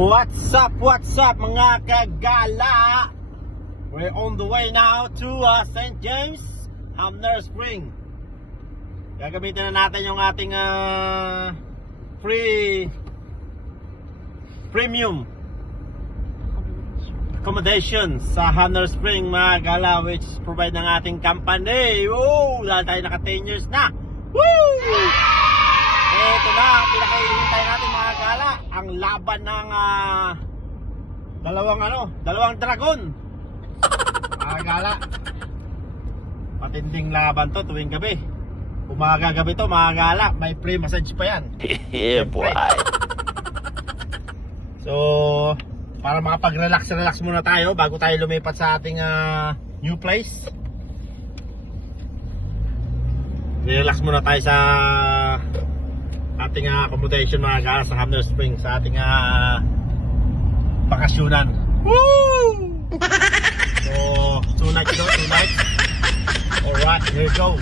What's up mga kagala? We're on the way now to St. James, Hamner Spring. Gagamitin na natin yung ating premium accommodation sa Hamner Spring mga gala, which provide ng ating company. Woo! Dahil tayo naka 10 years na. Woo! Ito na, pinakahihintay natin mga gala, ang laban ng dalawang dragon. Mga gala, matinding laban to tuwing gabi. Umaga gabi to mga gala, may free massage pa yan. Yeah, boy. So, para makapag-relax muna tayo bago tayo lumipat sa ating new place. Relax muna tayo sa ating accommodation mga gala sa Hamner Spring, sa ating bakasyonan. Woo! So, 2 nights. Alright, here it goes.